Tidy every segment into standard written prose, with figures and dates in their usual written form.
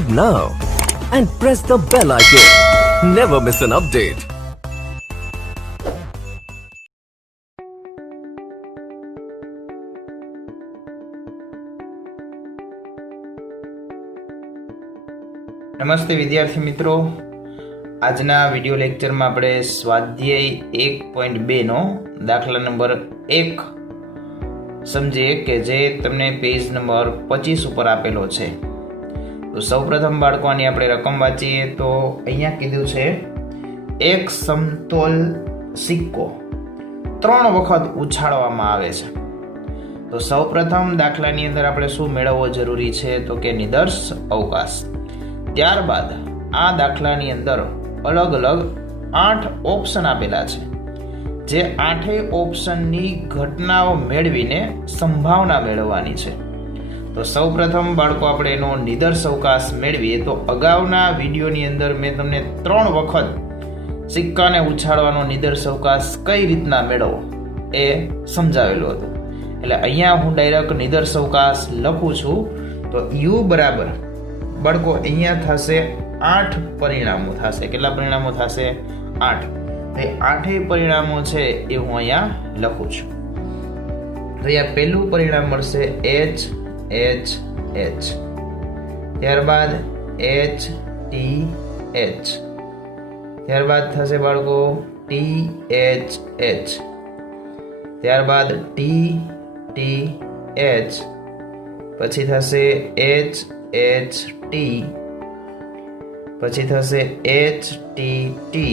subscribe now and press the bell icon. Never miss an update. નમસ્તે વિદ્યાર્થી મિત્રો, આજના વિડિયો લેક્ચરમાં આપણે સ્વાધ્યાય 1.2 નો દાખલા નંબર 1 સમજીએ કે જે તમને પેજ નંબર 25 ઉપર આપેલો છે. તો સૌપ્રથમ બાળકો આની આપણે રકમ વાંચીએ તો અહીંયા કીધું છે એક સમતોલ સિક્કો 3 વખત ઉછાળવામાં આવે છે. તો સૌપ્રથમ દાખલાની અંદર આપણે શું મેળવવો જરૂરી છે તો કે નિદર્શ અવકાશ. ત્યારબાદ આ દાખલાની અંદર અલગ અલગ 8 ઓપ્શન આપેલા છે, જે 8 ઓપ્શનની ઘટનાઓ મેળવીને સંભાવના મેળવવાની છે. તો સૌપ્રથમ બાળકો આપણે એનો નિદર્શ અવકાશ મેળવીએ તો અગાઉના વિડીયોની અંદર મેં તમને 3 વખત સિક્કાને ઉછાળવાનો નિદર્શ અવકાશ કઈ રીતના મેળવવો એ સમજાવેલું હતું. એટલે અહીંયા હું ડાયરેક્ટ નિદર્શ અવકાશ લખું છું. તો યુ બરાબર બાળકો અહીંયા થશે 8 પરિણામો થશે. કેટલા પરિણામો થશે? 8. એ 8 પરિણામો છે એ હું અહીંયા લખું છું. તો અહીંયા પહેલું પરિણામ મળશે H H H, ત્યારબાદ H T H, ત્યારબાદ થશે બાળકો T H H, ત્યારબાદ T T H, પછી થશે H H T, પછી થશે H T T,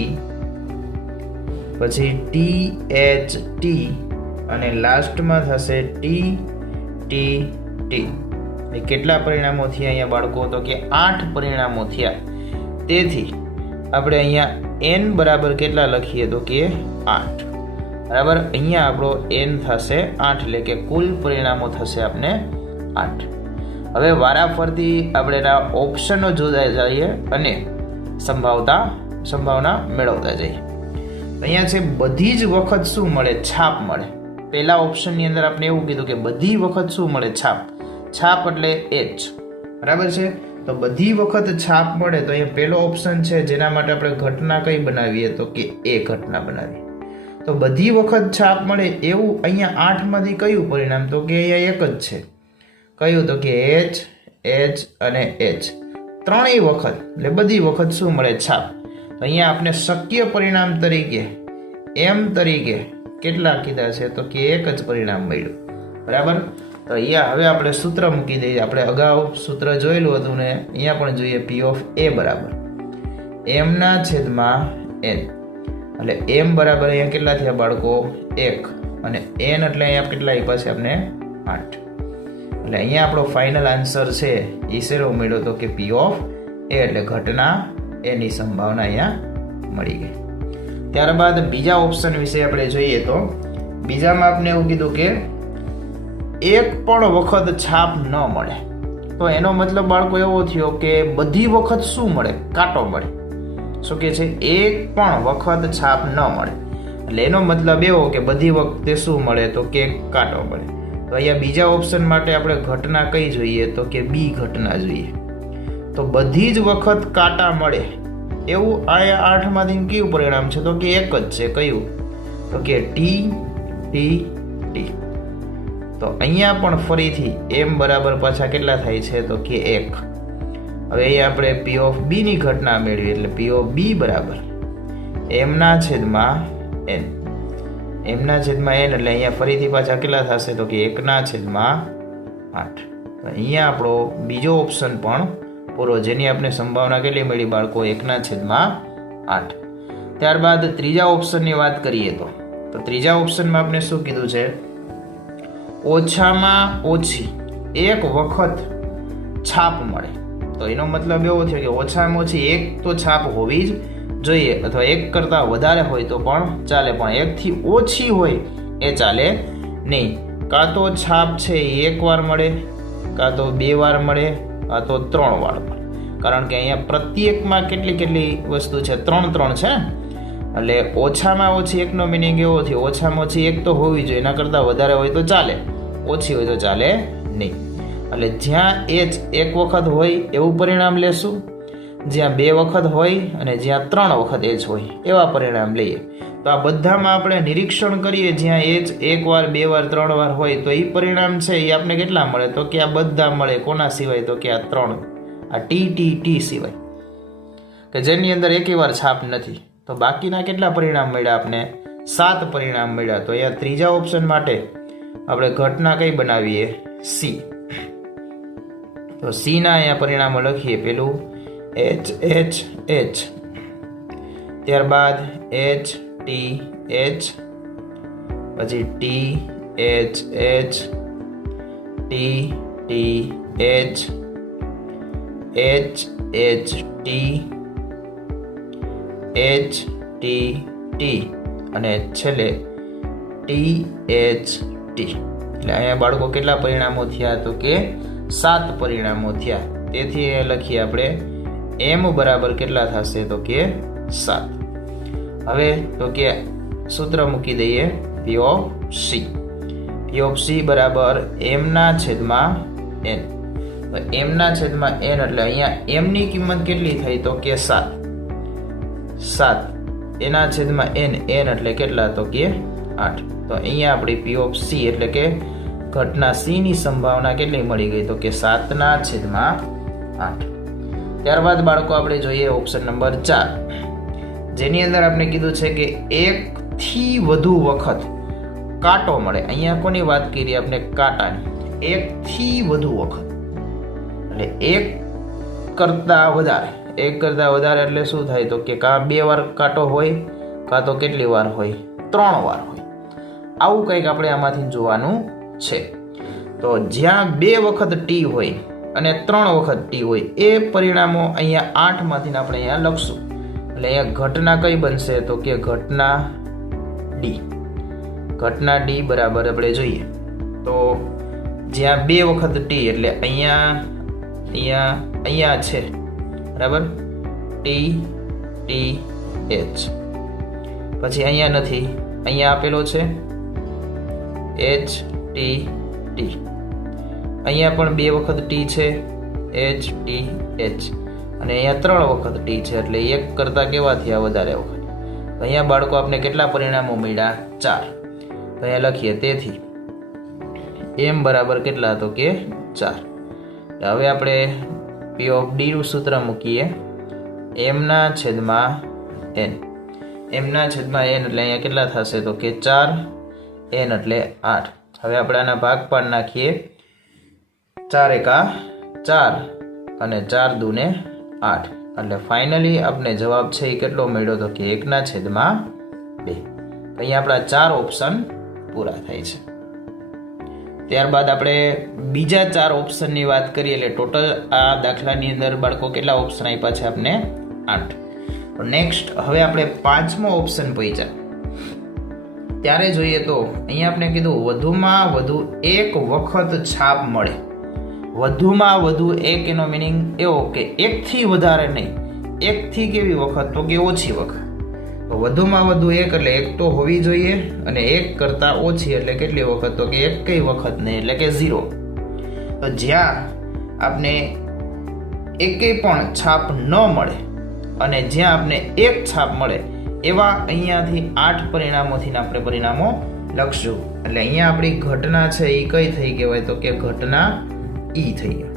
પછી T H T અને લાસ્ટમાં થશે T T T. એ કેટલા પરિણામો થયા અહીંયા બાળકો? તો કે 8 પરિણામો થયા. તેથી આપણે અહીંયા n બરાબર કેટલા લખીએ તો કે 8 બરાબર. અહીંયા આપણો n થશે 8, એટલે કે કુલ પરિણામો થશે આપણે 8. હવે વારાફરતી આપણે એના ઓપ્શનો જોતા જઈએ અને સંભાવના મેળવતા જઈએ. અહીંયા છે બધી જ વખત શું મળે? છાપ મળે. પહેલા ઓપ્શનની અંદર આપણે એવું કીધું કે બધી વખત શું મળે? છાપ. છાપ એટલે H બરાબર છે. તો બધી વખત છાપ મળે તો અહીંયા પહેલો ઓપ્શન છે જેના માટે આપણે ઘટના કઈ બનાવીએ તો કે એ ઘટના બનાવીએ. તો બધી વખત છાપ મળે એવું અહીંયા 8 માંથી કયું પરિણામ? તો કે અહીંયા એક જ છે. કયું? તો કે H H અને H ત્રણેય વખત, એટલે બધી વખત શું મળે? છાપ. તો અહીંયા આપણે શક્ય પરિણામ તરીકે m તરીકે કેટલા કીધા છે તો કે એક જ પરિણામ મળ્યું બરાબર. તો અહીંયા હવે આપણે સૂત્ર મૂકી દઈએ. આપણે અગાઉ સૂત્ર જોયેલું હતું ને અહીંયા પણ જોઈએ. P of A બરાબર m ના છેદમાં n, એટલે m બરાબર અહીંયા કેટલા થયા બાળકો? 1 અને n એટલે અહીંયા કેટલા આપ્યા છે આપણે? 8. એટલે અહીંયા આપણો ફાઇનલ આન્સર છે એ શેનો મળ્યો તો કે P of A, એટલે ઘટના એની સંભાવના અહીંયા મળી ગઈ. ત્યારબાદ બીજા ઓપ્શન વિશે આપણે જોઈએ તો બીજામાં આપણે એવું કીધું કે એક પણ વખત છાપ ન મળે. તો એનો મતલબ બાળકો એવો થયો કે બધી વખત શું મળે? કાંટો મળે. શું કે છે? એક પણ વખત છાપ ન મળે. એટલે એનો મતલબ એવો કે બધી વખતે શું મળે તો કે કાંટો મળે. તો અહીંયા બીજા ઓપ્શન માટે આપણે ઘટના કઈ જોઈએ તો કે બી ઘટના જોઈએ. તો બધી જ વખત કાંટા મળે એવું અહીંયા 8 માંથી કયું પરિણામ છે તો કે એક જ છે. કયું? તો કે T T T. તો અહીંયા પણ ફરીથી m બરાબર પાછા કેટલા થાય છે તો કે 1. હવે અહીંયા આપણે P of B ની ઘટના મેળવી, એટલે P of B બરાબર m ના છેદમાં n, m ના છેદમાં n, એટલે અહીંયા ફરીથી પાછા કેટલા થશે તો કે 1 ના છેદમાં 8. તો અહીંયા આપણો બીજો ઓપ્શન પણ પૂરો, જેની આપણે સંભાવના કેટલી મળી બાળકો? 1 ના છેદમાં 8. ત્યારબાદ ત્રીજા ઓપ્શનની વાત કરીએ તો ત્રીજા ઓપ્શનમાં આપણે શું કીધું છે? ઓછામાં ઓછી એક વખત છાપ મળે. તો એનો મતલબ એવો થયો કે ઓછામાં ઓછી એક તો છાપ હોવી જ જોઈએ, અથવા એક કરતાં વધારે હોય તો પણ ચાલે, પણ એકથી ઓછી હોય એ ચાલે નહીં. કાં તો છાપ છે એ 1 વાર મળે, કાં તો 2 વાર મળે, કાં તો 3 વાર મળે. કારણ કે અહીંયા પ્રત્યેકમાં કેટલી વસ્તુ છે? 3 છે. એટલે ઓછામાં ઓછી એકનો મિનિંગ એવો થયો ઓછામાં ઓછી એક તો હોવી જોઈએ, એના કરતાં વધારે હોય તો ચાલે, ઓછી હોય તો ચાલે નહીં. એટલે જ્યાં એચ એક વખત હોય એવું પરિણામ લેશું, જ્યાં બે વખત હોય અને જ્યાં 3 વખત એચ હોય એવા પરિણામ લઈએ. તો આ બધામાં આપણે નિરીક્ષણ કરીએ, જ્યાં એચ એક વાર, બે વાર, 3 વાર હોય તો એ પરિણામ છે એ આપણે કેટલા મળે, તો કે આ બધા મળે. કોના સિવાય, તો કે આ 3, આ ટી સિવાય, કે જેની અંદર એકેય વાર છાપ નથી. તો બાકીના કેટલા પરિણામ મળ્યા આપણે, 7 પરિણામ મળ્યા. તો અહીંયા ત્રીજા ઓપ્શન માટે આપણે ઘટના કઈ બનાવીએ, સી. તો સી ના અહીંયા પરિણામો લખીએ. પેલું એચ એચ એચ, ત્યારબાદ એચ ટી એચ, પછી T H H, T T H, H H T, H T T, અને છેલ્લે ટી એચ ટી. એટલે અહીંયા બાળકો કેટલા પરિણામો થયા, તો કે 7 પરિણામો થયા. તેથી એ લખીએ આપણે એમ બરાબર કેટલા થશે, તો કે 7. હવે તો કે સૂત્ર મૂકી દઈએ, પી of C. P of C બરાબર એમના છેદમાં એન. એમના છેદમાં એન એટલે અહીંયા એમની કિંમત કેટલી થઈ, તો કે 7. એના છેદમાં એન, એન એટલે કેટલા, તો કે 8. તો અહીંયા આપણી પી ઓફ સી એટલે કે ઘટના સી ની સંભાવના કેટલી મળી ગઈ, તો કે 7/8. ત્યારબાદ બાળકો આપણે જોઈએ ઓપ્શન નંબર 4, જેની અંદર આપણે કીધું છે કે 1 થી વધુ વખત કાંટો મળે. અહીંયા કોની વાત કરી આપણે, કાંટાની. 1 થી વધુ વખત એટલે 1 કરતા વધારે. 1 કરતા વધારે એટલે શું થાય, તો કે કાં 2 વાર કાંટો હોય, કાં તો કેટલી વાર હોય, 3 વાર હોય. આવું કંઈક આપણે આમાંથી જોવાનું છે. તો જ્યાં 2 વખત ટી હોય અને 3 વખત ટી હોય એ પરિણામો અહીંયા 8 માંથી આપણે અહીંયા લખશું. એટલે અહીંયા ઘટના કઈ બનશે, તો કે ઘટના ડી. ઘટના ડી બરાબર આપણે જોઈએ તો જ્યાં 2 વખત ટી એટલે અહીંયા છે બરાબર, ટી ટી એચ. પછી અહીંયા નથી, અહીંયા આપેલો છે એચ ટી ટી. અહીંયા પણ 2 વખત ટી છે, એચ ટી એચ. અને અહીંયા 3 વખત ટી છે એટલે 1 કરતાં કેવા થયા, વધારે વખત. તો અહીંયા બાળકો આપણે કેટલા પરિણામો મળ્યા, 4. તો અહીંયા લખીએ, તેથી એમ બરાબર કેટલા, તો કે 4. હવે આપણે પી ઓફ ડી નું સૂત્ર મૂકીએ, એમના છેદમાં એન. એમના છેદમાં એન એટલે અહીંયા કેટલા થશે, તો કે 4, એન એટલે 8. હવે આપણે આના ભાગ પાડ નાખીએ, 4 એકા 4 અને 4 દૂને 8. એટલે ફાઇનલી આપણે જવાબ છે એ કેટલો મળ્યો, તો કે 1/2. અહીંયા આપણા 4 ઓપ્શન પૂરા થાય છે. ત્યારબાદ આપણે બીજા 4 ઓપ્શનની વાત કરીએ. એટલે ટોટલ આ દાખલાની અંદર બાળકો કેટલા ઓપ્શન આપ્યા છે, આપણે 8. નેક્સ્ટ હવે આપણે 5મો ઓપ્શન પહોંચ્યા. ત્યારે જોઈએ તો અહીંયા આપણે કીધું વધુમાં વધુ 1 વખત છાપ મળે. વધુમાં વધુ 1 એનો મિનિંગ એવો કે 1 થી વધારે નહીં. 1 થી કેવી વખત, તો કે ઓછી વખત. તો વધુમાં વધુ 1 એટલે 1 તો હોવી જોઈએ, અને 1 કરતા ઓછી એટલે કેટલી વખત, તો કે 1 કઈ વખત નહીં એટલે કે 0. તો જ્યાં આપણે એકેય પણ છાપ ન મળે અને જ્યાં આપણે 1 છાપ મળે એવા અહીંયાથી 8 પરિણામોથી આપણે પરિણામો લખશું. એટલે અહીંયા આપણી ઘટના છે એ કઈ થઈ કહેવાય, તો કે ઘટના ઈ થઈ ગયો.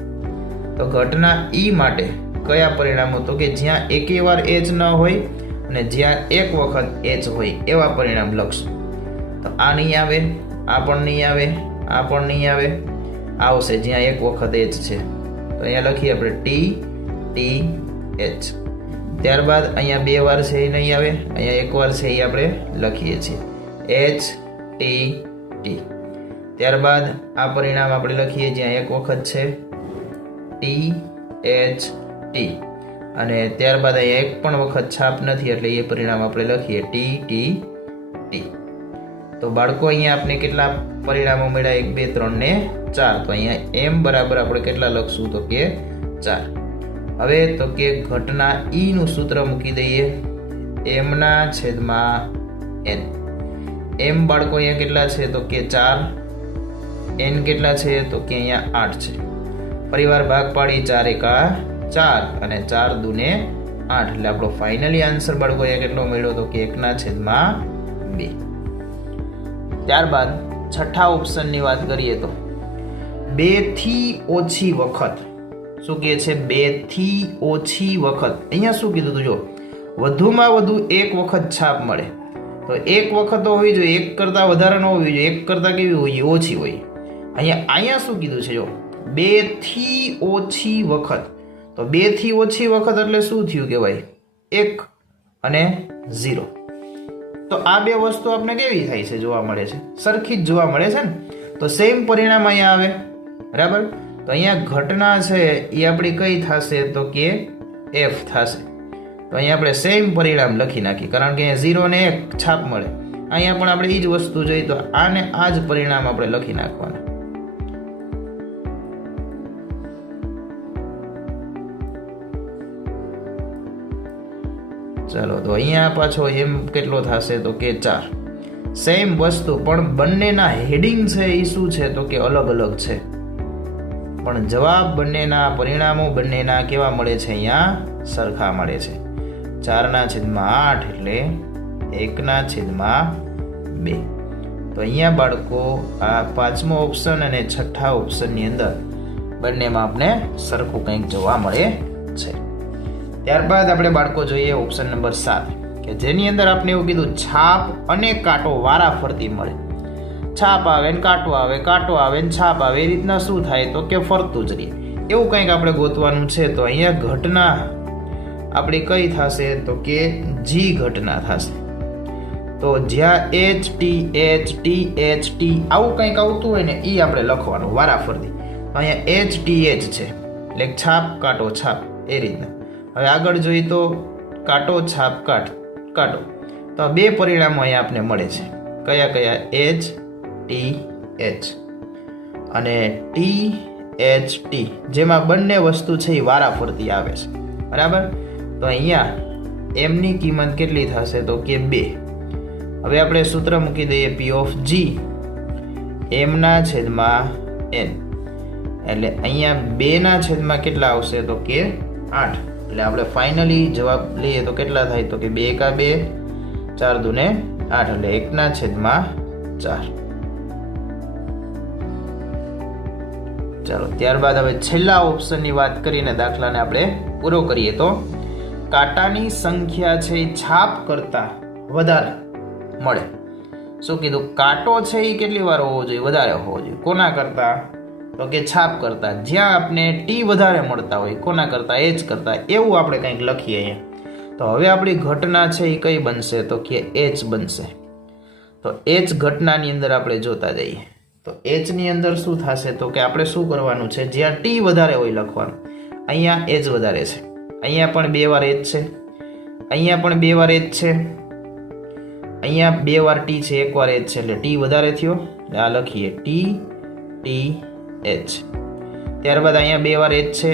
તો ઘટના ઈ માટે કયા પરિણામો, તો કે જ્યાં એકેય વાર એચ ન હોય અને જ્યાં 1 વખત એચ હોય એવા પરિણામ લખશું. તો આ નહીં આવે, આ પણ નહીં આવે, આ પણ નહીં આવે. આવશે જ્યાં 1 વખત એચ છે. તો અહીંયા લખીએ આપણે ટી ટી એચ. ત્યારબાદ અહીંયા 2 વાર છે એ નહીં આવે, અહીંયા 1 વાર છે એ આપણે લખીએ છીએ, એચ ટી ટી. ત્યારબાદ આ પરિણામ આપણે લખીએ જ્યાં 1 વખત છે, ટી એચ ટી. અને ત્યારબાદ અહીંયા 1 પણ વખત છાપ નથી એટલે એ પરિણામ આપણે લખીએ ટી ટી ટી. તો બાળકો અહીંયા આપણે કેટલા પરિણામો મળ્યા, 1 2 3 ને 4. તો અહીંયા એમ બરાબર આપણે કેટલા લખશું, તો કે 4. હવે તો કે ઘટના ઈ નું સૂત્ર મૂકી દઈએ, એમના છેદમાં એન. એમ બાળકો અહીંયા કેટલા છે, તો કે 4. એન કેટલા છે, તો કે અહીંયા 8 છે. પરિવાર ભાગ પાડી 4 એકા 4 અને 4 દુને 8 એટલે આપણો ફાઇનલી આન્સર બાળકો અહીંયા કેટલો મળ્યો તો કે 1/2. ત્યારબાદ છઠ્ઠા ઓપ્શનની વાત કરીએ તો 2 થી ઓછી વખત શું કહે છે 2 થી ઓછી વખત અહીંયા શું કીધું તું જો વધુમાં વધુ એક વખત છાપ મળે તો એક વખત તો હોવી જોઈએ, એક કરતા વધારે ન હોવી જોઈએ, એક કરતા કેવી હોય ઓછી હોય. અહીંયા શું કીધું છે જો 2 થી ઓછી વખત તો 2 થી ઓછી વખત એટલે શું થયું કહેવાય 1 અને 0. તો આ બે વસ્તુ આપણે કેવી થાય છે જોવા મળે છે સરખી જ જોવા મળે છે ને તો સેમ પરિણામ અહીંયા આવે બરાબર. તો અહીંયા ઘટના છે એ આપણી કઈ થશે તો કે f થશે. તો અહીંયા આપણે સેમ પરિણામ લખી નાખીએ કારણ કે અહીંયા 0 ને 1 છાપ મળે. અહીંયા પણ આપણે એ જ વસ્તુ જોઈએ તો આને આ જ પરિણામ આપણે લખી નાખવાના. ચાલો તો અહીંયા પાછો એમ કેટલો થશે તો કે 4. સેમ વસ્તુ પણ બંનેના હેડિંગ છે એ શું છે તો કે અલગ અલગ છે પણ જવાબ બંનેના પરિણામો બંનેના કેવા મળે છે અહીંયા સરખા મળે છે. 4/8 એટલે 1/2. તો અહીંયા બાળકો આ પાંચમો ઓપ્શન અને છઠ્ઠા ઓપ્શનની અંદર બંનેમાં આપણે સરખું કંઈક જોવા મળે છે. ત્યારબાદ આપણે બાળકો જોઈએ ઓપ્શન નંબર 7 કે જેની અંદર આપણે એવું કીધું છાપ અને કાંટો વારા ફરતી મળે. છાપ આવે ને કાંટો આવે, કાંટો આવે ને છાપ આવે, એ રીતના શું થાય તો કે ફરતું જ રહે એવું કંઈક આપણે ગોતવાનું છે. તો અહીંયા ઘટના આપણી કઈ થશે તો કે જી ઘટના થશે. તો જ્યાં HT આવું કંઈક આવતું હોય ને એ આપણે લખવાનું વારા ફરતી. અહીંયા HTH છે એટલે છાપ કાંટો છાપ એ રીતના. હવે આગળ જોઈએ તો કાંટો છાપ કાંટો તો બે પરિણામો અહીંયા આપણે મળે છે. કયા HTH અને THT જેમાં બંને વસ્તુ છે એ વારા ફરતી આવે છે બરાબર. તો અહીંયા એમની કિંમત કેટલી થશે તો કે 2. હવે આપણે સૂત્ર મૂકી દઈએ P of G m/n એટલે અહીંયા 2/. કેટલા આવશે તો કે 8. એટલે આપણે ફાઇનલી જવાબ લઈએ તો કેટલા થાય તો કે 2 એકા 2 4 દુને 8 એટલે 1/4. ચાલો ત્યારબાદ હવે છેલ્લા ઓપ્શનની વાત કરીને દાખલાને આપણે પૂરો કરીએ તો કાંટાની સંખ્યા છે એ છાપ કરતા વધારે મળે. શું કીધું કાંટો છે એ કેટલી વાર હોવો જોઈએ વધારે હોવો જોઈએ કોના કરતા તો કે છાપ કરતા. જ્યાં આપણે ટી વધારે મળતા હોય કોના કરતા H કરતા એવું આપણે કંઈક લખીએ અહીંયા. તો હવે આપણી ઘટના છે એ કઈ બનશે તો કે H બનશે. તો H ઘટનાની અંદર આપણે જોતા જઈએ તો H ની અંદર શું થશે તો કે આપણે શું કરવાનું છે જ્યાં ટી વધારે હોય લખવાનું. અહીંયા H વધારે છે, અહીંયા પણ 2 વાર H છે, અહીંયા પણ 2 વાર H છે, અહીંયા 2 વાર ટી છે 1 વાર H છે એટલે ટી વધારે થયો. આ લખીએ TH. ત્યારબાદ અહીંયા 2 વાર H છે,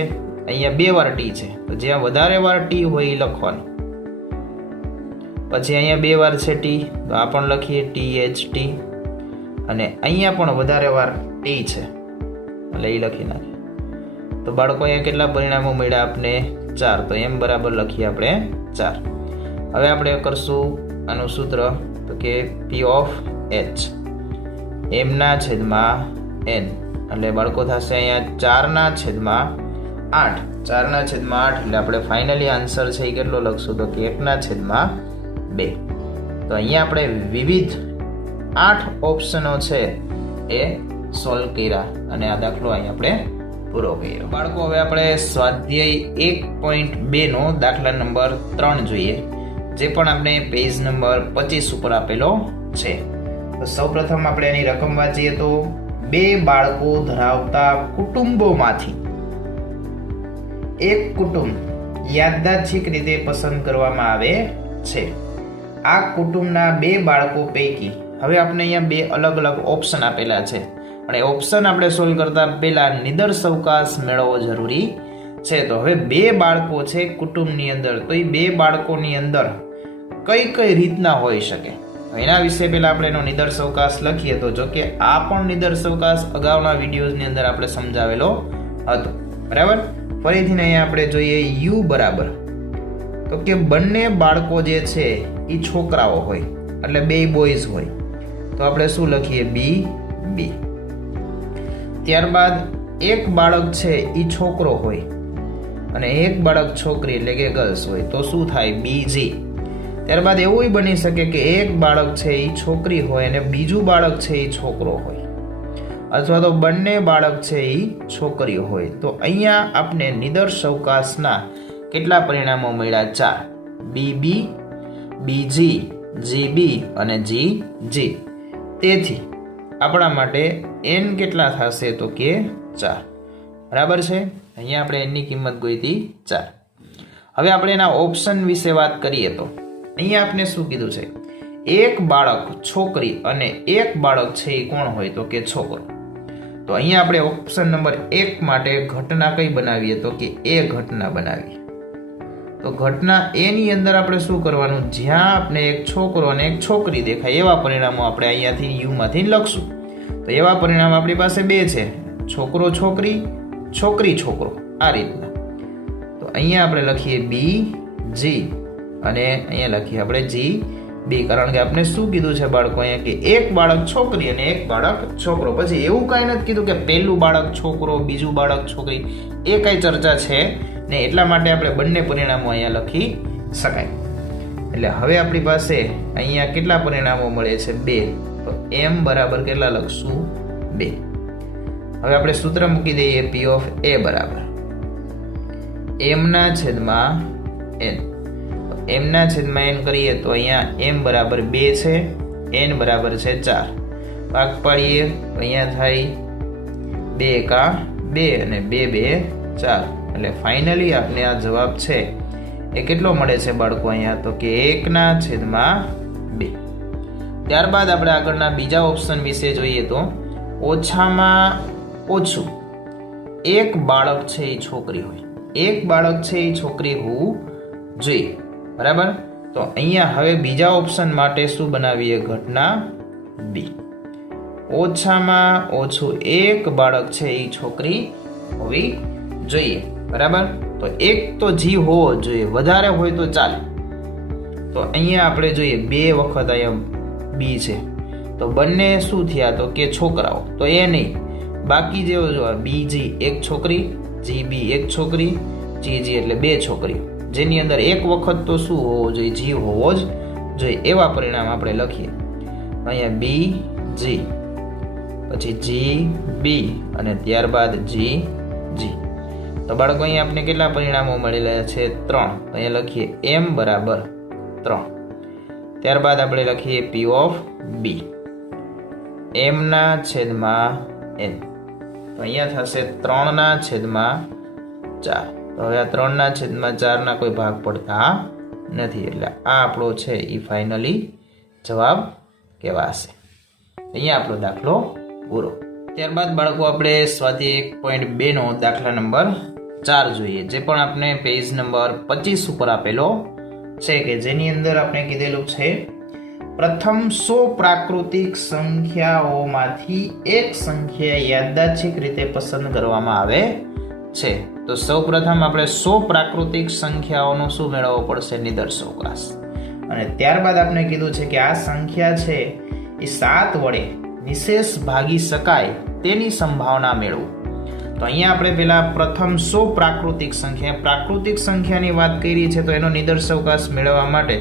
અહીંયા 2 વાર ટી છે તો જ્યાં વધારે વાર ટી હોય એ લખવાનું. પછી અહીંયા 2 વાર છે ટી તો આ પણ લખીએ THT અને અહીંયા પણ વધારે વાર ટી છે એટલે એ લખી નાખીએ. તો બાળકો અહીંયા કેટલા પરિણામો મળ્યા આપણે 4. તો એમ બરાબર લખીએ આપણે 4. હવે આપણે કરશું આનું સૂત્ર તો કે P of H m/n એટલે બાળકો થશે અહીંયા 4/8. 4/8 એટલે આપણે ફાઇનલી આન્સર છે એ કેટલો લખશું તો કે 1/2. તો અહીંયા આપણે વિવિધ 8 ઓપ્શનો છે એ સોલ્વ કર્યા અને આ દાખલો અહીં આપણે પૂરો કર્યો. બાળકો હવે આપણે સ્વાધ્યાય 1.2 નો દાખલા નંબર 3 જોઈએ જે પણ આપણે પેજ નંબર 25 ઉપર આપેલો છે. તો સૌપ્રથમ આપણે એની રકમ વાંચીએ તો 2 બાળકો ધરાવતા કુટુંબોમાંથી એક કુટુંબ યાદચ્છિક રીતે પસંદ કરવામાં આવે છે. આ કુટુંબના 2 બાળકો પૈકી હવે આપણે અહીંયા 2 અલગ અલગ ઓપ્શન આપેલા છે અને ઓપ્શન આપણે સોલ્વ કરતા પહેલા નિદર્શ અવકાશ મેળવવો જરૂરી છે. તો હવે 2 બાળકો છે કુટુંબની અંદર તો એ 2 બાળકોની અંદર કઈ રીતના હોઈ શકે એના વિશે પહેલા આપણે એનો નિદર્શ અવકાશ લખીએ. તો જો કે આ પણ નિદર્શ અવકાશ અગાઉના વિડીયોઝની અંદર આપણે સમજાવેલો હતો. બરાબર. ફરીથી અહીંયા આપણે જોઈએ યુ બરાબર, તો કે બંને બાળકો જે છે એ છોકરાઓ હોય, એટલે બે બોયઝ હોય, તો આપણે શું લખીએ? બી બી. ત્યારબાદ એક બાળક છે એ છોકરો હોય અને એક બાળક છોકરી એટલે કે ગર્લ્સ હોય, તો શું થાય? બીજી. ત્યારબાદ એવું બની શકે કે એક બાળક છે એ છોકરી હોય અને બીજું બાળક છે એ છોકરો હોય, અથવા તો બંને બાળક છે એ છોકરીઓ હોય. તો અહીંયા આપણે નિદર્શ અવકાશના કેટલા પરિણામો મળ્યા? 4. બી બી, બીજી, જી બી અને જી જી. તેથી આપણા માટે n કેટલા થશે? તો કે 4. બરાબર છે. અહીંયા આપણે n ની કિંમત ગોતી 4. હવે આપણે એના ઓપ્શન વિશે વાત કરીએ તો અહીંયા આપણે શું કીધું છે? એક બાળક છોકરી અને એક બાળક છે એ કોણ હોય? તો કે છોકરો. તો અહીંયા આપણે ઓપ્શન નંબર 1 માટે ઘટના કઈ બનાવીએ? તો કે એ ઘટના બનાવીએ. તો ઘટના એ ની અંદર આપણે શું કરવાનું? જ્યાં આપણે એક છોકરો અને એક છોકરી દેખાય એવા પરિણામો આપણે અહીંયાથી યુ માંથી લખશું. તો એવા પરિણામ આપણી પાસે બે છે, છોકરો છોકરી, છોકરી છોકરો, આ રીતના. તો અહીંયા આપણે લખીએ બી જી અને અહીંયા લખીએ આપણે જી બી, કારણ કે આપણે શું કીધું છે બાળકો અહીંયા કે એક બાળક છોકરી અને એક બાળક છોકરો. પછી એવું કાંઈ નથી કીધું કે પહેલું બાળક છોકરો બીજું બાળક છોકરી, એ કઈ ચર્ચા છે ને. એટલા માટે આપણે બંને પરિણામો અહીંયા લખી શકાય. એટલે હવે આપણી પાસે અહીંયા કેટલા પરિણામો મળે છે? 2. તો m બરાબર કેટલા લખશું? 2. હવે આપણે સૂત્ર મૂકી દઈએ p ઓફ a બરાબર m ના છેદમાં n. m ના છેદમાં n કરીએ તો અહીંયા m બરાબર 2 છે, n બરાબર છે 4. ભાગ પાડીએ તો અહીંયા થાય 2 એકા 2 અને 2 2 4. એટલે ફાઇનલી આપણે આ જવાબ છે એ કેટલો મળે છે બાળકો? અહીંયા તો કે 1/2. ત્યારબાદ આપણે આગળના બીજા ઓપ્શન વિશે જોઈએ તો ઓછામાં ઓછું એક બાળક છે એ છોકરી હોય, એક બાળક છે એ છોકરી હોવું જોઈએ. બરાબર. તો અહીંયા હવે બીજા ઓપ્શન માટે શું બનાવીએ? ઘટના બી. ઓછામાં ઓછું એક બાળક છે એ છોકરી હોવી જોઈએ. બરાબર. તો એક તો જી હોવો જોઈએ, વધારે હોય તો ચાલે. તો અહીંયા આપણે જોઈએ 2 વખત અહીંયા બી છે, તો બંને શું થયા? તો કે છોકરાઓ. તો એ નહીં, બાકી જેવો જો બીજી એક છોકરી, જી બી એક છોકરી, જી જી એટલે 2 છોકરીઓ, જેની અંદર એક વખત તો શું હોવો જોઈએ? જી હોવો જ જોઈએ. એવા પરિણામ આપણે લખીએ. અહીંયા બી જી, પછી જી બી અને ત્યારબાદ જી જી. તો બાળકો અહીંયા આપણે કેટલા પરિણામો મળેલા છે? 3. અહીંયા લખીએ m બરાબર 3. ત્યારબાદ આપણે લખીએ p ઓફ b m ના છેદમાં n. તો અહીંયા થશે 3/4. તો હવે આ 3/4 ના કોઈ ભાગ પડતા નથી, એટલે આ આપણો છે એ ફાઇનલી જવાબ કહેવાશે. અહીંયા આપણો દાખલો પૂરો. ત્યારબાદ બાળકો આપણે સ્વાધ્યાય 1.2 નો દાખલા નંબર 4 જોઈએ, જે પણ આપણે પેજ નંબર 25 ઉપર આપેલો છે, કે જેની અંદર આપણે કીધેલું છે પ્રથમ 100 પ્રાકૃતિક સંખ્યાઓમાંથી એક સંખ્યા યાદચ્છિક રીતે પસંદ કરવામાં આવે છે. તો સૌ પ્રથમ આપણે 100 પ્રાકૃતિક સંખ્યાઓનો શું મેળવવો પડશે? નિદર્શ અવકાશ. અને ત્યારબાદ આપણે કીધું છે કે આ સંખ્યા છે એ 7 વડે નિશેષ ભાગી શકાય તેની સંભાવના મેળવો. તો અહીંયા આપણે પેલા પ્રથમ 100 પ્રાકૃતિક સંખ્યાની વાત કરી છે, તો એનો નિદર્શ અવકાશ મેળવવા માટે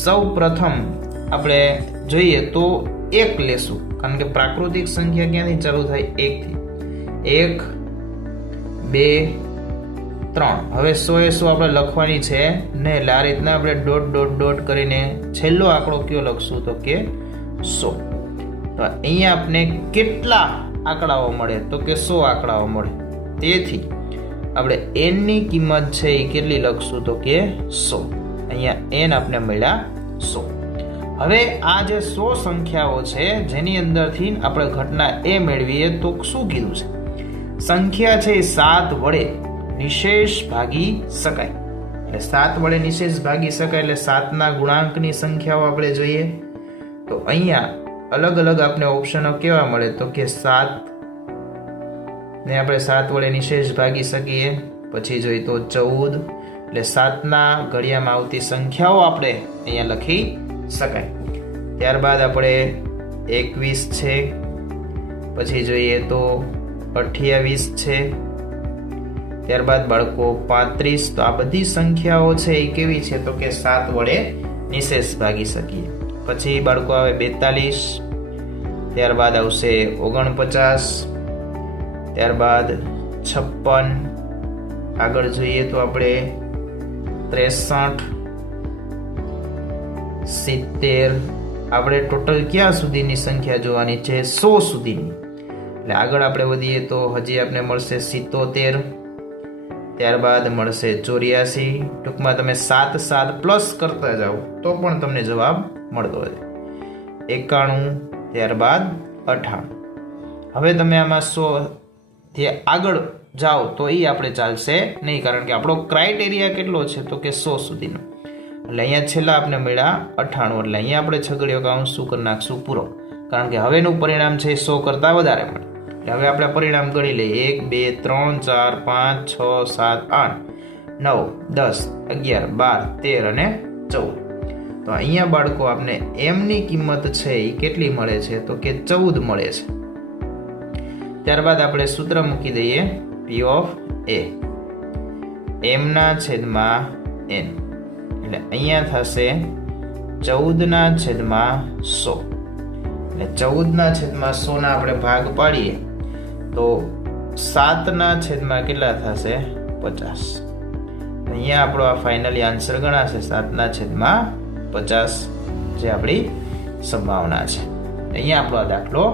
સૌ પ્રથમ આપણે જોઈએ તો 1 લેશું, કારણ કે પ્રાકૃતિક સંખ્યા ક્યાંથી ચાલુ થાય? 1 થી. 1 2 3. હવે 100 એ 100 આપણે લખવાની છે ને, એટલે આ રીતના આપણે ડોટ ડોટ ડોટ કરીને છેલ્લો આંકડો કયો લખશું? તો કે 100. તો અહીંયા આપણે કેટલા આંકડાઓ મળે? તો કે 100 આંકડાઓ મળે. તેથી આપણે n ની કિંમત છે એ કેટલી લખશું? તો કે 100. અહીંયા n આપણે મળ્યા 100. હવે આ જે 100 સંખ્યાઓ છે જેની અંદરથી આપણે ઘટના એ મેળવીએ તો શું કીધું છે? સંખ્યા છે 7 વડે નિશેષ ભાગી શકાય. એટલે 7 વડે નિશેષ ભાગી શકાય એટલે 7 ના ગુણાંકની સંખ્યાઓ આપણે જોઈએ. તો અહીંયા અલગ અલગ આપણે ઓપ્શનો કેવા મળે? તો કે 7 ને આપણે 7 વડે નિશેષ ભાગી શકીએ. પછી જોઈએ તો 14, એટલે 7ના ઘડિયામાં આવતી સંખ્યાઓ આપણે અહીંયા લખી શકાય. ત્યારબાદ આપણે 21 છે, પછી જોઈએ તો 28 છે, ત્યારબાદ બાળકો 35. તો આ બધી સંખ્યાઓ છે એ કેવી છે તો કે 7 વડે નિશેષ ભાગી શકીએ. પછી બાળકો આવે 42, ત્યારબાદ આવશે 49, ત્યારબાદ 56, આગળ જોઈએ તો આપણે 63, 70. આપણે ટોટલ ક્યાં સુધીની સંખ્યા જોવાની છે? 100 સુધીની. એટલે આગળ આપણે વધીએ તો હજી આપણે મળશે 77, ત્યારબાદ મળશે 84. ટૂંકમાં તમે 7 પ્લસ કરતા જાઓ તો પણ તમને જવાબ મળતો રહે. 91, ત્યારબાદ 98. હવે તમે આમાં 100 થી આગળ જાઓ તો એ આપણે ચાલશે નહીં, કારણ કે આપણો ક્રાઇટેરિયા કેટલો છે તો કે 100 સુધીનો. એટલે અહીંયા છેલ્લા આપણે મળ્યા 98, એટલે અહીંયા આપણે છગડીયો કાઉન્સ શું કરી નાખશું? પૂરો. કારણ કે હવેનું પરિણામ છે 100 કરતાં વધારે મળે. એટલે હવે આપણે પરિણામ ગણી લઈએ. 1 2 3 4 5 6 7 8 9 10 11 12 13 અને 14. તો અહીંયા બાળકો આપણે એમની કિંમત છે એ કેટલી મળે છે તો કે 14 મળે છે. ત્યારબાદ આપણે સૂત્ર મૂકી દઈએ P of A, એમના છેદમાં n. એટલે અહીંયા થશે 14 છેદમાં 100. એટલે 14 છેદમાં 100 ના આપણે ભાગ પાડીએ તો 7 છેદમાં કેટલા થશે? 50. અહીંયા આપણો આ ફાઇનલી આન્સર ગણાશે 7 છેદમાં 50, જે આપણી સંભાવના છે. અહીંયા આપણો આ દાખલો.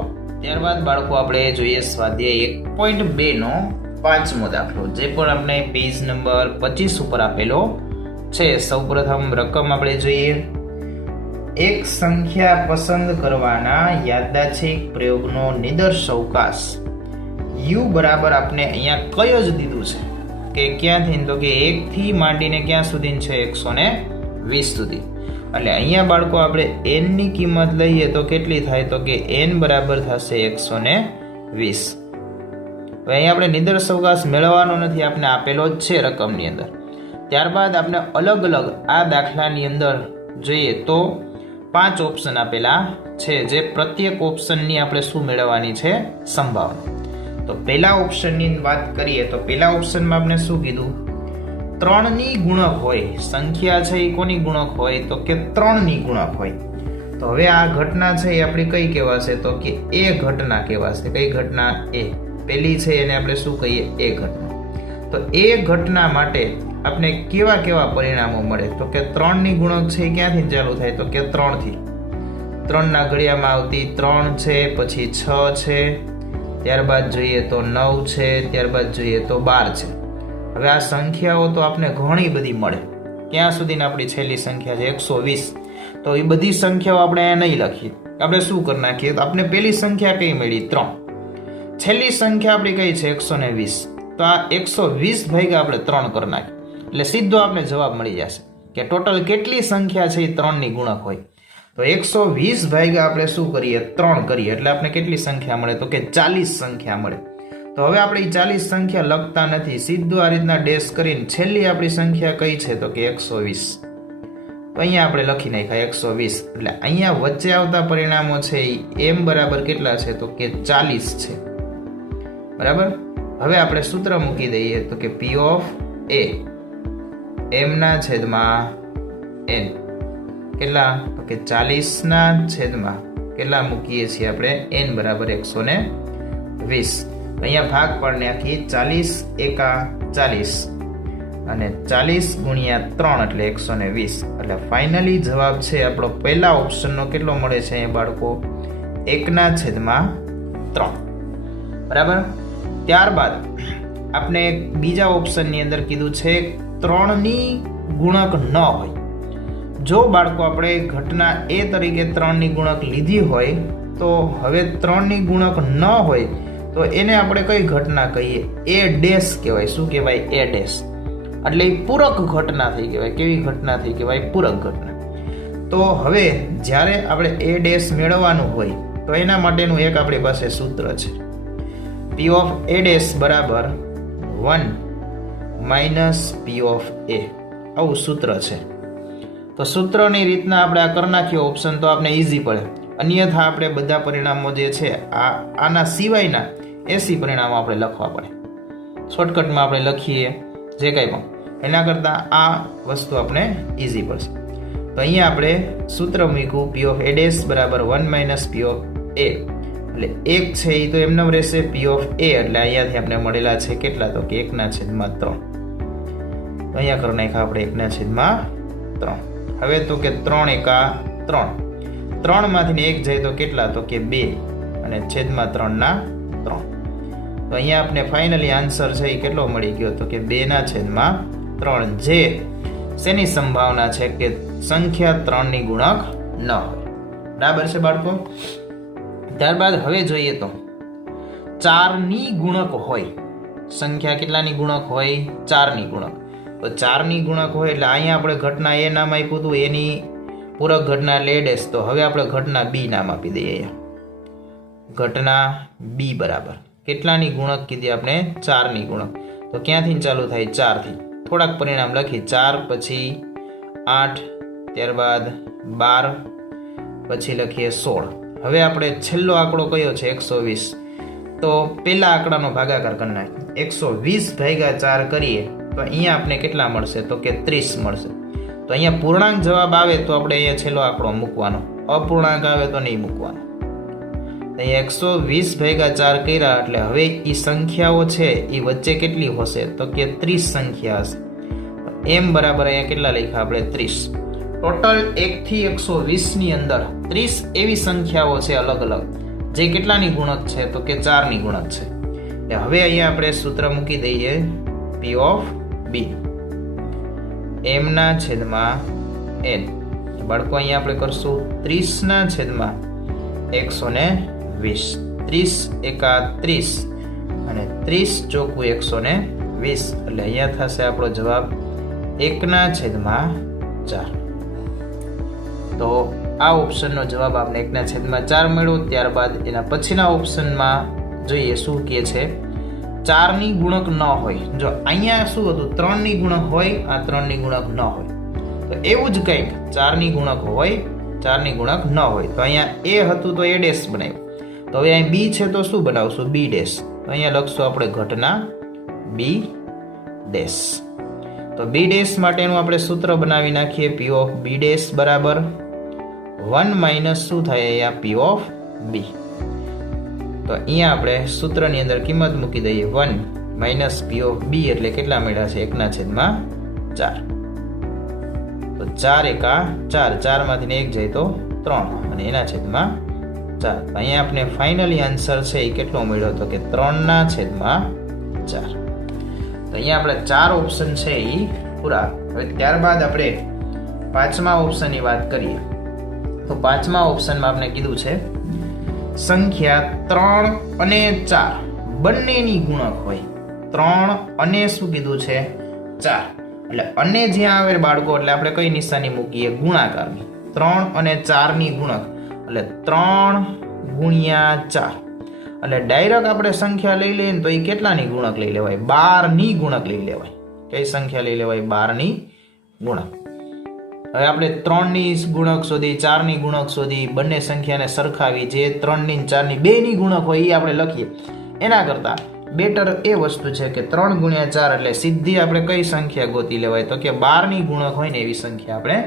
ત્યારબાદ બાળકો આપણે જોઈએ સ્વાધ્યાય 1.2 નો 5મો દાખલો, જે પણ આપણે પેજ નંબર 25 ઉપર આપેલો છે. સૌપ્રથમ રકમ આપણે જોઈએ. એક સંખ્યા પસંદ કરવાના યાદચ્છિક પ્રયોગનો નિદર્શ અવકાશ u બરાબર આપણે અહીંયા કયો જ દીધું છે કે ક્યાંથી? તો કે 1 થી માંડીને ક્યાં સુધી છે? 120 સુધી. એટલે અહીંયા બાળકો આપણે n ની કિંમત લઈએ તો કેટલી થાય? તો કે n બરાબર થશે 120. તો અહીંયા આપણે નિદર્શ અવકાશ મેળવવાનો નથી, આપણે આપેલો જ છે રકમની અંદર. ત્યારબાદ આપણે અલગ અલગ આ દાખલાની અંદર જોઈએ તો 5 ઓપ્શન આપેલા છે, જે પ્રત્યેક ઓપ્શનની આપણે શું મેળવવાની છે? સંભાવના. તો પહેલા ઓપ્શનની વાત કરીએ તો પહેલા ઓપ્શનમાં આપણે શું કીધું? 3 ની ગુણક હોય. સંખ્યા છે એ કોની ગુણક હોય? તો કે 3 ની ગુણક હોય. તો હવે આ ઘટના છે એ આપણી કઈ કહેવાશે? તો કે એ ઘટના કહેવાશે. કઈ ઘટના? એ. પહેલી છે એને આપણે શું કહીએ? એ ઘટના. તો એ ઘટના માટે આપણે કેવા કેવા પરિણામો મળે? તો કે 3 ની ગુણક છે ક્યાંથી ચાલુ થાય? તો કે 3 થી. 3 ના ઘડિયામાં આવતી 3 છે, પછી 6 છે, ત્યારબાદ જોઈએ તો 9 છે, ત્યારબાદ જોઈએ તો 12 છે. હવે આ સંખ્યાઓ તો આપણે ઘણી બધી મળે. ક્યાં સુધીની આપણી છેલ્લી સંખ્યા છે? 120. તો એ બધી સંખ્યાઓ આપણે અહીંયા નહીં લખીએ. આપણે શું કરી નાખીએ? તો આપણે પહેલી સંખ્યા કઈ મળી? 3. છેલ્લી સંખ્યા આપણી કઈ છે? 120. તો આ 120 ભાગ્યા આપણે 3 કરી નાખીએ એટલે સીધો આપણે જવાબ મળી જશે કે ટોટલ કેટલી સંખ્યા છે એ 3 ની ગુણક હોય. તો 120 ભાગ્યા આપણે શું કરીએ? 3 કરીએ એટલે આપણે કેટલી સંખ્યા મળે? તો કે 40 સંખ્યા મળે. તો હવે આપણે 40 સંખ્યા લખતા નથી, સીધું આ રીતના ડેશ કરીને છેલ્લી આપણી સંખ્યા કઈ છે? તો કે 120. તો અહીંયા આપણે લખી નાખ્યા 120. એટલે અહીંયા વચ્ચે આવતા પરિણામો છે એ m બરાબર કેટલા છે? તો કે 40 છે. બરાબર. હવે આપણે સૂત્ર મૂકી દઈએ તો કે P of A, એમના છેદમાં n. કેટલા? તો કે 40 છેદમાં કેટલા મૂકીએ છીએ આપણે? n બરાબર 120. અહીંયા ભાગ પાડી નાખીએ. 40 એકા 40 અને 40 ગુણ્યા 3 એટલે 120. એટલે ફાઇનલી જવાબ છે આપણો પહેલા ઓપ્શનનો કેટલો મળે છે અહીંયા બાળકો? 1/3. બરાબર. ત્યારબાદ આપણે બીજા ઓપ્શનની અંદર કીધું છે 3 ની ગુણક ન હોય. જો બાળકો આપણે ઘટના એ તરીકે 3 ની ગુણક લીધી હોય તો હવે 3 ની ગુણક ન હોય તો એને આપણે કઈ ઘટના કહીએ? એ ડેશ કહેવાય. શું કહેવાય? એ ડેશ. એટલે એ પૂરક ઘટના થઈ કહેવાય. કેવી ઘટના થઈ કહેવાય? પૂરક ઘટના. તો હવે જ્યારે આપણે એ ડેશ મેળવવાનું હોય તો એના માટેનું એક આપણી પાસે સૂત્ર છે. P P of A dash બરાબર 1 માઇનસ પી ઓફ એ, આવું સૂત્ર છે. તો સૂત્રની રીતના આપણે આ કરી નાખીએ ઓપ્શન તો આપણે ઇઝી પડે. અન્યથા આપણે બધા પરિણામો જે છે આના સિવાયના 80 પરિણામો આપણે લખવા પડે. શોર્ટકટમાં આપણે લખીએ જે કંઈ પણ, એના કરતાં આ વસ્તુ આપણે ઇઝી પડશે. તો અહીંયા આપણે સૂત્ર મૂક્યું પી ઓફ એ ડેશ બરાબર 1 માઇનસ પી ઓફ એ, એટલે 1 છે એ તો એમને રહેશે. પી ઓફ એ એટલે અહીંયાથી આપણે મળેલા છે કેટલા, તો કે 1/3. તો અહીંયા કરી નાખ્યા આપણે 1/3. હવે તો કે 3 એકા 3, 3 માંથી 1 જાય તો કેટલા, તો કે 2 અને છેદમાં 3/3. તો અહીંયા આપણે ફાઇનલી આન્સર છે એ કેટલો મળી ગયો, તો કે 2/3, જે શેની સંભાવના છે કે સંખ્યા 3 ની ગુણક ન હોય. બરાબર છે બાળકો. ત્યારબાદ હવે જોઈએ તો 4 ની ગુણક હોય. સંખ્યા કેટલાની ગુણક હોય, 4 ની ગુણક. તો 4 ની ગુણક હોય એટલે અહીંયા આપણે ઘટના એ નામ આપ્યું હતું, એની પૂરક ઘટના એટલે એ ડેશ. તો હવે આપણે ઘટના બી નામ આપી દઈએ. અહીંયા ઘટના બી બરાબર કેટલાની ગુણક કીધી આપણે, 4 ની ગુણક. તો ક્યાંથી ચાલુ થાય, 4 થી. થોડાક પરિણામ લખી, 4 પછી 8, ત્યારબાદ 12, પછી લખીએ 16. હવે આપણે છેલ્લો આંકડો કયો છે 120. તો પેલા આંકડાનો ભાગાકાર કરી નાખીએ. 120 ભાગ્યા 4 કરીએ તો અહીંયા આપણે કેટલા મળશે, તો કે 30 મળશે. તો અહીંયા પૂર્ણાંક જવાબ આવે તો આપણે અહીંયા છેલ્લો આંકડો મૂકવાનો, અપૂર્ણાંક આવે તો નહીં મૂકવાનો. અહીંયા 120 ભાગ્યા 4 કર્યા એટલે હવે એ સંખ્યાઓ છે એ વચ્ચે કેટલી હશે, તો કે 30 સંખ્યા હશે. એમ બરાબર અહીંયા કેટલા લખ્યા આપણે, 30. ટોટલ 1 થી 120 ની અંદર 30 એવી સંખ્યાઓ છે અલગ અલગ, જે કેટલાની ગુણક છે, તો કે 4 ની ગુણક છે. એટલે હવે અહીંયા આપણે સૂત્ર મૂકી દઈએ પી ઓફ બી m ના છેદમાં n. બાળકો અહીંયા આપણે કરશું 30 ના છેદમાં 120, 30 એકા 30 અને 30 ચોકું 120, એટલે અહીંયા થશે આપણો જવાબ 1/4. તો આ ઓપ્શનનો જવાબ આપણે 1/4 મળ્યો. ત્યારબાદ એના પછીના ઓપ્શનમાં જોઈએ શું કહે છે, 4 ની ગુણક ન હોય. જો અહીંયા શું હતું, 3 ની ગુણક હોય, આ 3 ની ગુણક ન હોય. તો એવું જ કંઈક 4 ની ગુણક હોય, 4 ની ગુણક ન હોય. તો અહીંયા એ હતું તો એ ડેશ બનાવ્યું. તો હવે અહીં બી છે તો શું બનાવશું, બી ડેશ. તો અહીંયા લખશું આપણે ઘટના બી ડેશ. તો બી ડેશ માટેનું આપણે સૂત્ર બનાવી નાખીએ પી ઓફ બી ડેશ બરાબર 1 માઇનસ શું થાય અહીંયા, પી ઓફ બી. તો અહીંયા આપણે સૂત્રની અંદર કિંમત મૂકી દઈએ 1 માઇનસ પી ઓફ બી એટલે કેટલા મળ્યા છે, 1/4. તો 4 એકા 4, 4 માંથી 1 જાય તો 3 અને એના છેદમાં 4. અહીંયા આપણે ફાઇનલી આન્સર છે એ કેટલો મળ્યો, તો કે 3/4. તો અહીંયા આપણે 4 ઓપ્શન છે એ પૂરા. હવે ત્યારબાદ આપણે 5મા ઓપ્શનની વાત કરીએ. તો 5મા ઓપ્શનમાં આપણે કીધું છે સંખ્યા 3 અને 4 બંનેની ગુણક હોય. 3 અને શું કીધું છે, 4. એટલે અને જ્યાં આવે બાળકો એટલે આપણે કઈ નિશાની મૂકીએ, ગુણાકારની. 3 અને 4 ની ગુણક એટલે 3 ગુણ્યા 4. એટલે ડાયરેક્ટ આપણે સંખ્યા લઈ લઈએ ને તો એ કેટલાની ગુણક લઈ લેવાય, 12 ની ગુણક લઈ લેવાય. કઈ સંખ્યા લઈ લેવાય, 12 ની ગુણક. હવે આપણે 3 ની ગુણક શોધી, 4 ની ગુણક શોધી, બંને સંખ્યાને સરખાવી, જે 3 ની 4 ની 2 ની ગુણક હોય એ આપણે લખીએ. એના કરતા બેટર એ વસ્તુ છે કે 3 ગુણ્યા 4 એટલે સીધી આપણે કઈ સંખ્યા ગોતી લેવાય, તો કે 12 ની ગુણક હોય ને એવી સંખ્યા આપણે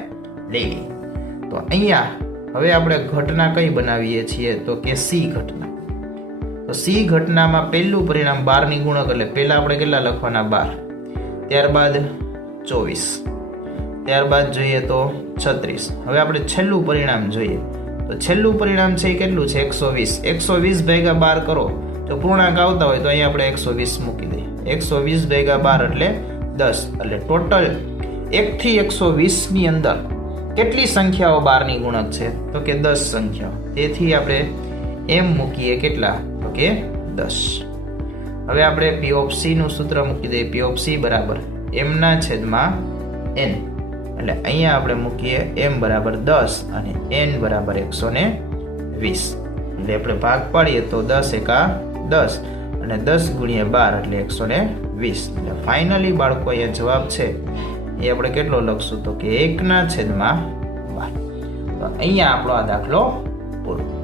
લઈ લઈએ. તો અહીંયા હવે આપણે ઘટના કઈ બનાવીએ છીએ, તો કે સી ઘટના. તો સી ઘટનામાં પહેલું પરિણામ 12 ની ગુણક એટલે પહેલા આપણે કેટલા લખવાના, 12. ત્યારબાદ 24, ત્યારબાદ જોઈએ તો 36. હવે આપણે છેલ્લું પરિણામ જોઈએ. તો છેલ્લું પરિણામ છે એ કેટલું છે, 120. 120 ભાગ્યા 12 કરો તો પૂર્ણાંક આવતા હોય તો અહીંયા આપણે 120 મૂકી દઈએ. 120 ભાગ્યા 12 એટલે 10. એટલે ટોટલ 1 થી 120 ની અંદર કેટલી સંખ્યાઓ 12 ની ગુણક છે, તો કે 10 સંખ્યાઓ. તેથી આપણે એમ મૂકીએ કેટલા, તો કે 10. હવે આપણે પી ઓફ સી નું સૂત્ર મૂકી દઈએ. પી ઓફ સી બરાબર m ના છેદમાં n. એટલે અહીંયા આપણે મૂકીએ m બરાબર 10 અને n બરાબર 120. એટલે આપણે ભાગ પાડીએ તો 10 એકા 10 અને 10 ગુણ્યા 12 એટલે 120. એટલે ફાઇનલી બાળકો અહીંયા જવાબ છે એ આપણે કેટલો લખશું તો કે 1/12. તો અહીંયા આપણો આ દાખલો પૂરો.